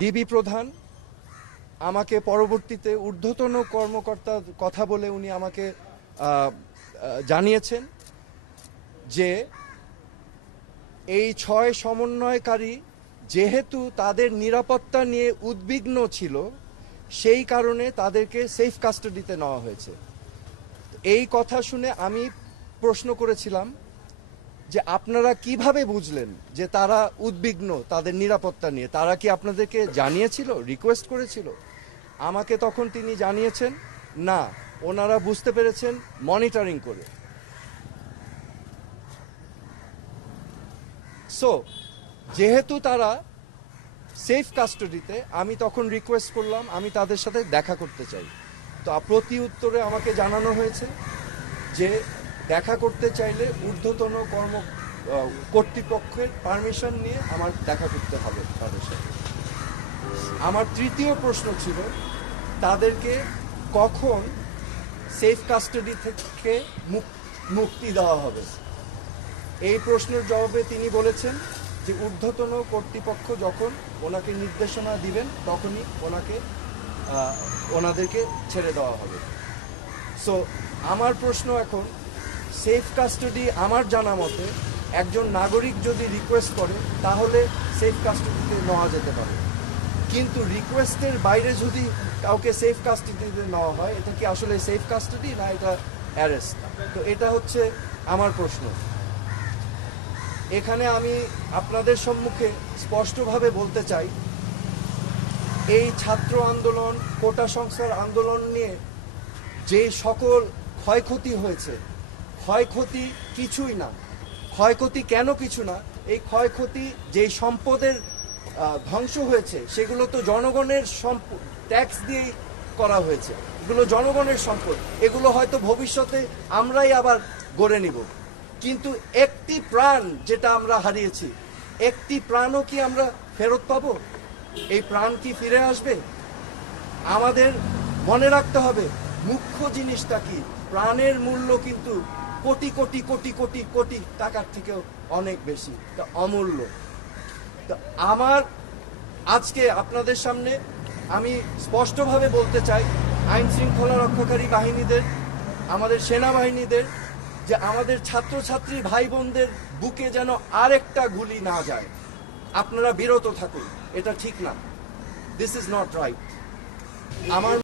DB প্রধান আমাকে পরবর্তীতে ঊর্ধ্বতন কর্মকর্তার কথা বলে উনি আমাকে জানিয়েছেন যে এই 6 সমন্বয়কারী যেহেতু তাদের নিরাপত্তা নিয়ে উদ্বিগ্ন ছিল সেই কারণে তাদেরকে সেফ কাস্টাডিতে নেওয়া হয়েছে। এই কথা শুনে আমি প্রশ্ন করেছিলাম যে আপনারা কিভাবে বুঝলেন যে তারা উদ্বিগ্ন তাদের নিরাপত্তা নিয়ে? তারা কি আপনাদেরকে জানিয়েছিল, রিকোয়েস্ট করেছিল? আমাকে তখন তিনি জানিয়েছেন না, ওনারা বুঝতে পেরেছেন মনিটরিং করে। সো যেহেতু তারা সেফ কাস্টাডিতে, আমি তখন রিকোয়েস্ট করলাম আমি তাদের সাথে দেখা করতে চাই। তো প্রতি উত্তরে আমাকে জানানো হয়েছে যে দেখা করতে চাইলে ঊর্ধ্বতন কর্তৃপক্ষের পারমিশন নিয়ে আমার দেখা করতে হবে তাদের সাথে। আমার তৃতীয় প্রশ্ন ছিল তাদেরকে কখন সেফ কাস্টাডি থেকে মুক্তি দেওয়া হবে। এই প্রশ্নের জবাবে তিনি বলেছেন যে ঊর্ধ্বতন কর্তৃপক্ষ যখন ওনাকে নির্দেশনা দিবেন তখনই ওনাদেরকে ছেড়ে দেওয়া হবে। সো আমার প্রশ্ন এখন, সেফ কাস্টাডি আমার জানা মতে একজন নাগরিক যদি রিকোয়েস্ট করে তাহলে সেফ কাস্টাডিতে নেওয়া যেতে পারে, কিন্তু রিকোয়েস্টের বাইরে যদি কাউকে সেফ কাস্টাডিতে নেওয়া হয় এটা কি আসলে সেফ কাস্টাডি না এটা অ্যারেস্ট? তো এটা হচ্ছে আমার প্রশ্ন। এখানে আমি আপনাদের সম্মুখে স্পষ্টভাবে বলতে চাই, এই ছাত্র আন্দোলন, কোটা সংস্কার আন্দোলন নিয়ে যে সকল ক্ষয়ক্ষতি হয়েছে, ক্ষয়ক্ষতি কিছুই না। ক্ষয়ক্ষতি কেন কিছু না? এই ক্ষয়ক্ষতি যেই সম্পদের ধ্বংস হয়েছে সেগুলো তো জনগণের ট্যাক্স দিয়েই করা হয়েছে। এগুলো জনগণের সম্পদ, এগুলো হয়তো ভবিষ্যতে আমরাই আবার গড়ে নিব। কিন্তু একটি প্রাণ যেটা আমরা হারিয়েছি, একটি প্রাণও কি আমরা ফেরত পাবো? এই প্রাণ কি ফিরে আসবে? আমাদের মনে রাখতে হবে মুখ্য জিনিসটা কি। প্রাণের মূল্য কিন্তু কোটি কোটি কোটি কোটি কোটি টাকার থেকেও অনেক বেশি, তা অমূল্য। তা আমার আজকে আপনাদের সামনে আমি স্পষ্টভাবে বলতে চাই আইন শৃঙ্খলা রক্ষাকারী বাহিনীদের, আমাদের সেনাবাহিনীদের, যে আমাদের ছাত্রছাত্রী ভাই বোনদের বুকে যেন আরেকটা গুলি না যায়। আপনারা বিরত থাকুন, এটা ঠিক না। This is not right. আমার